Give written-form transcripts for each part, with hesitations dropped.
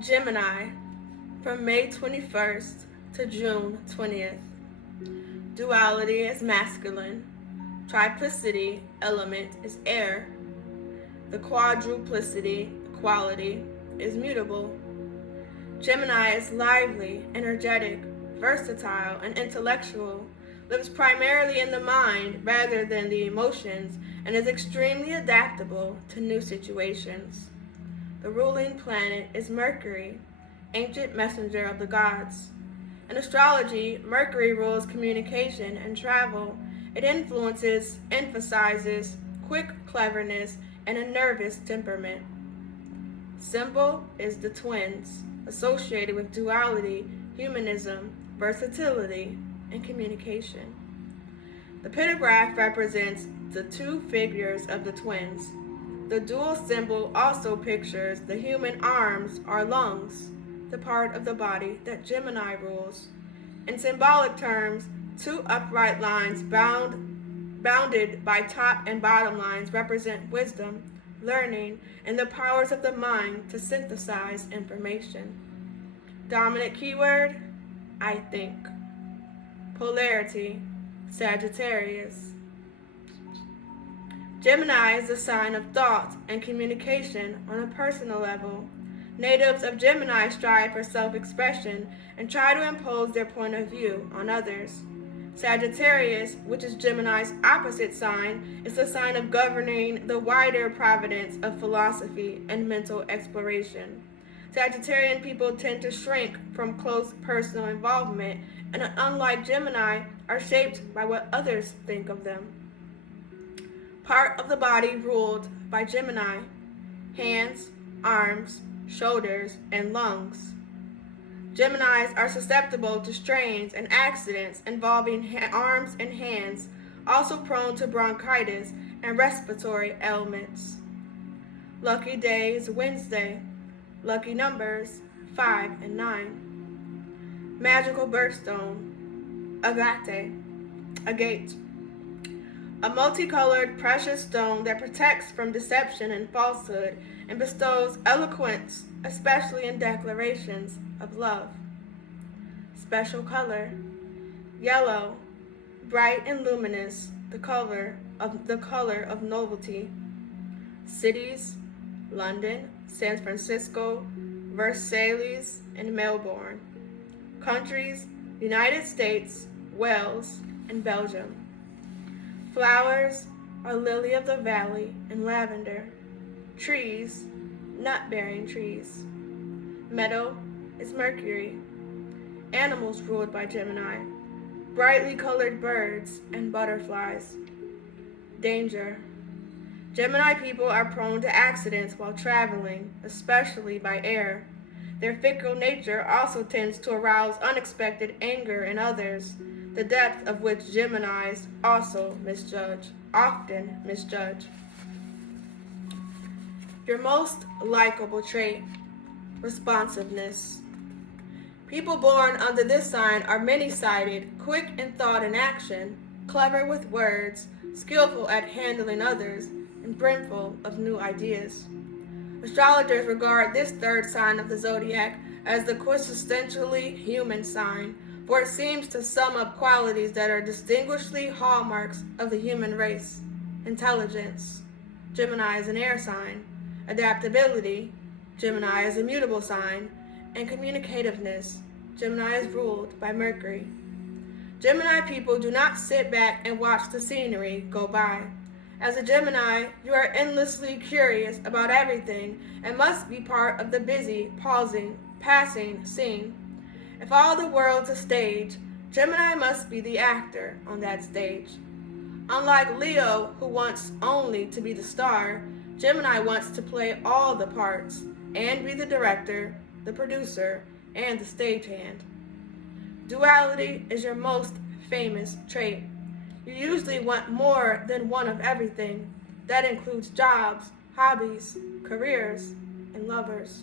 Gemini, from May 21st to June 20th. Duality is masculine. Triplicity element is air. The quadruplicity quality is mutable. Gemini is lively, energetic, versatile, and intellectual, lives primarily in the mind rather than the emotions, and is extremely adaptable to new situations. The ruling planet is Mercury, ancient messenger of the gods. In astrology, Mercury rules communication and travel. It influences, emphasizes quick cleverness and a nervous temperament. Symbol is the twins, associated with duality, humanism, versatility, and communication. The pentagraph represents the two figures of the twins. The dual symbol also pictures the human arms or lungs, the part of the body that Gemini rules. In symbolic terms, two upright lines bounded by top and bottom lines represent wisdom, learning, and the powers of the mind to synthesize information. Dominant keyword, I think. Polarity, Sagittarius. Gemini is the sign of thought and communication on a personal level. Natives of Gemini strive for self-expression and try to impose their point of view on others. Sagittarius, which is Gemini's opposite sign, is the sign of governing the wider providence of philosophy and mental exploration. Sagittarian people tend to shrink from close personal involvement and, unlike Gemini, are shaped by what others think of them. Part of the body ruled by Gemini: hands, arms, shoulders, and lungs. Geminis are susceptible to strains and accidents involving arms and hands, also prone to bronchitis and respiratory ailments. Lucky day is Wednesday. Lucky numbers 5 and 9. Magical birthstone, agate. A multicolored precious stone that protects from deception and falsehood and bestows eloquence, especially in declarations of love. Special color, yellow, bright and luminous, the color of novelty. Cities, London, San Francisco, Versailles, and Melbourne. Countries, United States, Wales, and Belgium. Flowers are lily of the valley and lavender. Trees, nut-bearing trees. Metal is Mercury. Animals ruled by Gemini: brightly colored birds and butterflies. Danger. Gemini people are prone to accidents while traveling, especially by air. Their fickle nature also tends to arouse unexpected anger in others, the depth of which Geminis often misjudge. Your most likable trait, responsiveness. People born under this sign are many-sided, quick in thought and action, clever with words, skillful at handling others, and brimful of new ideas. Astrologers regard this third sign of the zodiac as the quintessentially human sign, for it seems to sum up qualities that are distinguishing hallmarks of the human race: intelligence. Gemini is an air sign. Adaptability. Gemini is a mutable sign. And communicativeness. Gemini is ruled by Mercury. Gemini people do not sit back and watch the scenery go by. As a Gemini, you are endlessly curious about everything and must be part of the busy, passing scene. If all the world's a stage, Gemini must be the actor on that stage. Unlike Leo, who wants only to be the star, Gemini wants to play all the parts and be the director, the producer, and the stagehand. Duality is your most famous trait. You usually want more than one of everything. That includes jobs, hobbies, careers, and lovers.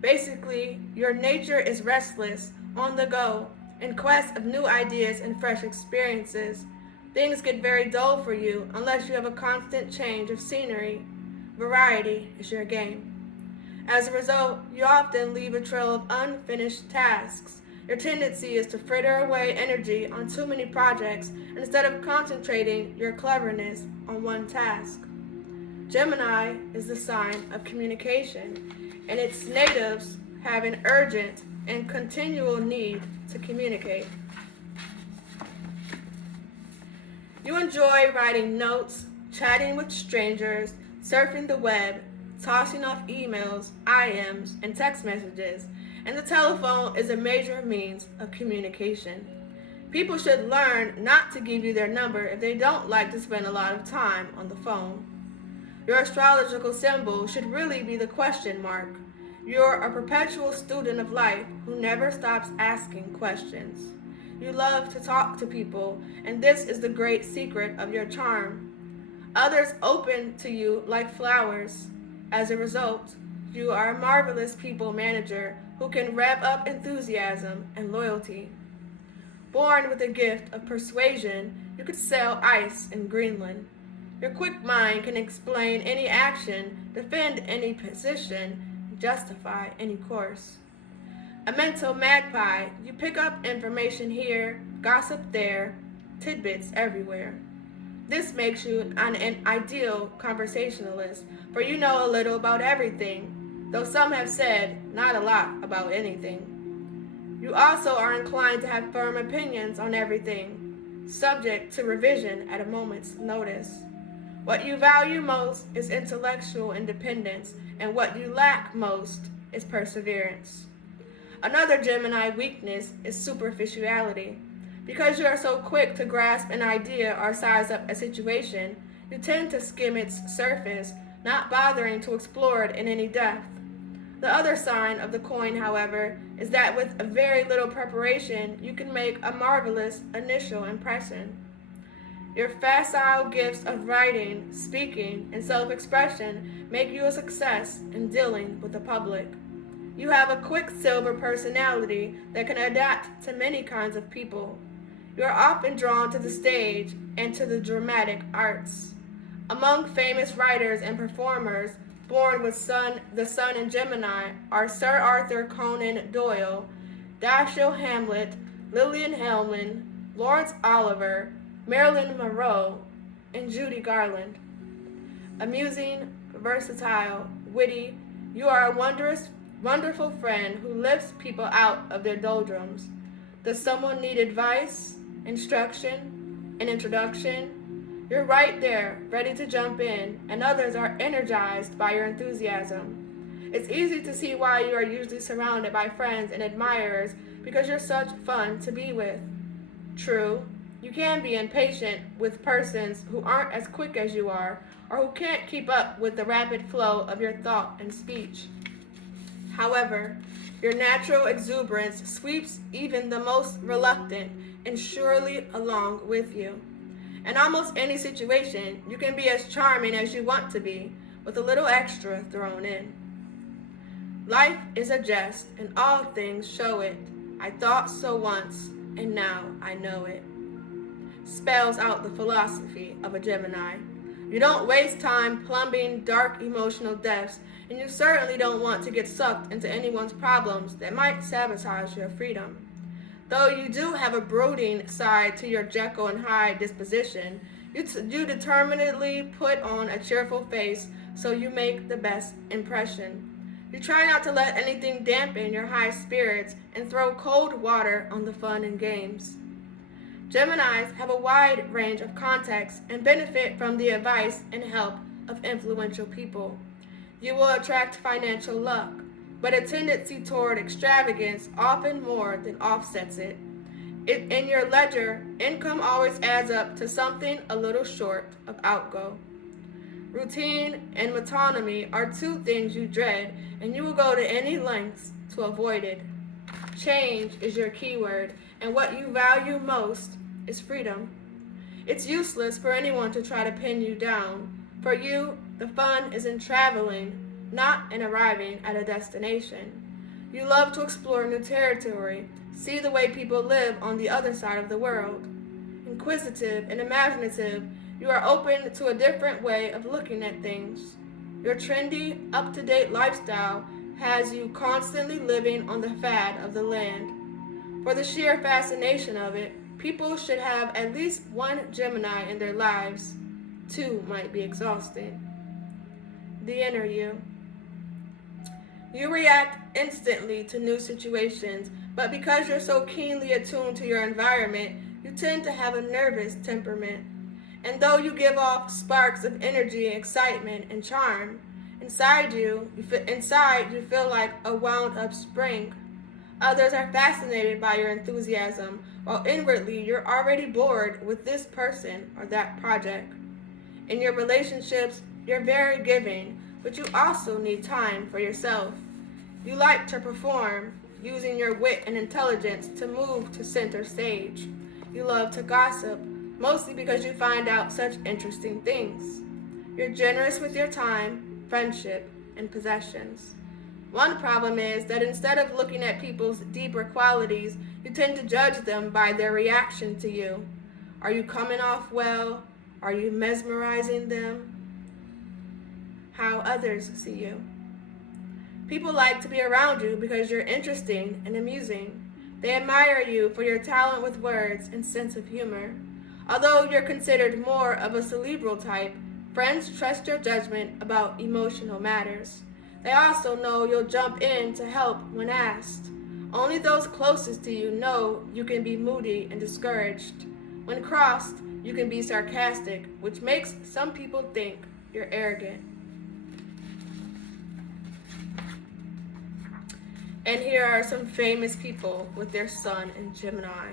Basically, your nature is restless, on the go, in quest of new ideas and fresh experiences. Things get very dull for you unless you have a constant change of scenery. Variety is your game. As a result, you often leave a trail of unfinished tasks. Your tendency is to fritter away energy on too many projects instead of concentrating your cleverness on one task. Gemini is the sign of communication, and its natives have an urgent and continual need to communicate. You enjoy writing notes, chatting with strangers, surfing the web, tossing off emails, IMs, and text messages, and the telephone is a major means of communication. People should learn not to give you their number if they don't like to spend a lot of time on the phone. Your astrological symbol should really be the question mark. You're a perpetual student of life who never stops asking questions. You love to talk to people, and this is the great secret of your charm. Others open to you like flowers. As a result, you are a marvelous people manager who can rev up enthusiasm and loyalty. Born with the gift of persuasion, you could sell ice in Greenland. Your quick mind can explain any action, defend any position, justify any course. A mental magpie, you pick up information here, gossip there, tidbits everywhere. This makes you an ideal conversationalist, for you know a little about everything, though some have said not a lot about anything. You also are inclined to have firm opinions on everything, subject to revision at a moment's notice. What you value most is intellectual independence, and what you lack most is perseverance. Another Gemini weakness is superficiality. Because you are so quick to grasp an idea or size up a situation, you tend to skim its surface, not bothering to explore it in any depth. The other side of the coin, however, is that with a very little preparation, you can make a marvelous initial impression. Your facile gifts of writing, speaking, and self-expression make you a success in dealing with the public. You have a quicksilver personality that can adapt to many kinds of people. You are often drawn to the stage and to the dramatic arts. Among famous writers and performers born with the Sun in Gemini are Sir Arthur Conan Doyle, Dashiell Hammett, Lillian Hellman, Laurence Olivier, Marilyn Monroe, and Judy Garland. Amusing, versatile, witty, you are a wonderful friend who lifts people out of their doldrums. Does someone need advice, instruction, an introduction? You're right there, ready to jump in, and others are energized by your enthusiasm. It's easy to see why you are usually surrounded by friends and admirers because you're such fun to be with. True, you can be impatient with persons who aren't as quick as you are, or who can't keep up with the rapid flow of your thought and speech. However, your natural exuberance sweeps even the most reluctant and surely along with you. In almost any situation, you can be as charming as you want to be, with a little extra thrown in. Life is a jest, and all things show it. I thought so once, and now I know it. Spells out the philosophy of a Gemini. You don't waste time plumbing dark emotional depths, and you certainly don't want to get sucked into anyone's problems that might sabotage your freedom. Though you do have a brooding side to your Jekyll and Hyde disposition, you determinedly put on a cheerful face so you make the best impression. You try not to let anything dampen your high spirits and throw cold water on the fun and games. Geminis have a wide range of contacts and benefit from the advice and help of influential people. You will attract financial luck, but a tendency toward extravagance often more than offsets it. In your ledger, income always adds up to something a little short of outgo. Routine and monotony are two things you dread, and you will go to any lengths to avoid it. Change is your keyword, and what you value most is freedom. It's useless for anyone to try to pin you down. For you, the fun is in traveling, not in arriving at a destination. You love to explore new territory, see the way people live on the other side of the world. Inquisitive and imaginative, you are open to a different way of looking at things. Your trendy, up-to-date lifestyle has you constantly living on the fad of the land. For the sheer fascination of it, people should have at least one Gemini in their lives. Two might be exhausting. The inner you. You react instantly to new situations, but because you're so keenly attuned to your environment, you tend to have a nervous temperament. And though you give off sparks of energy, excitement, and charm, inside you feel like a wound-up spring. Others are fascinated by your enthusiasm, while inwardly you're already bored with this person or that project. In your relationships, you're very giving, but you also need time for yourself. You like to perform, using your wit and intelligence to move to center stage. You love to gossip, mostly because you find out such interesting things. You're generous with your time, friendship, and possessions. One problem is that instead of looking at people's deeper qualities, you tend to judge them by their reaction to you. Are you coming off well? Are you mesmerizing them? How others see you. People like to be around you because you're interesting and amusing. They admire you for your talent with words and sense of humor. Although you're considered more of a cerebral type, friends trust your judgment about emotional matters. They also know you'll jump in to help when asked. Only those closest to you know you can be moody and discouraged. When crossed, you can be sarcastic, which makes some people think you're arrogant. And here are some famous people with their sun in Gemini.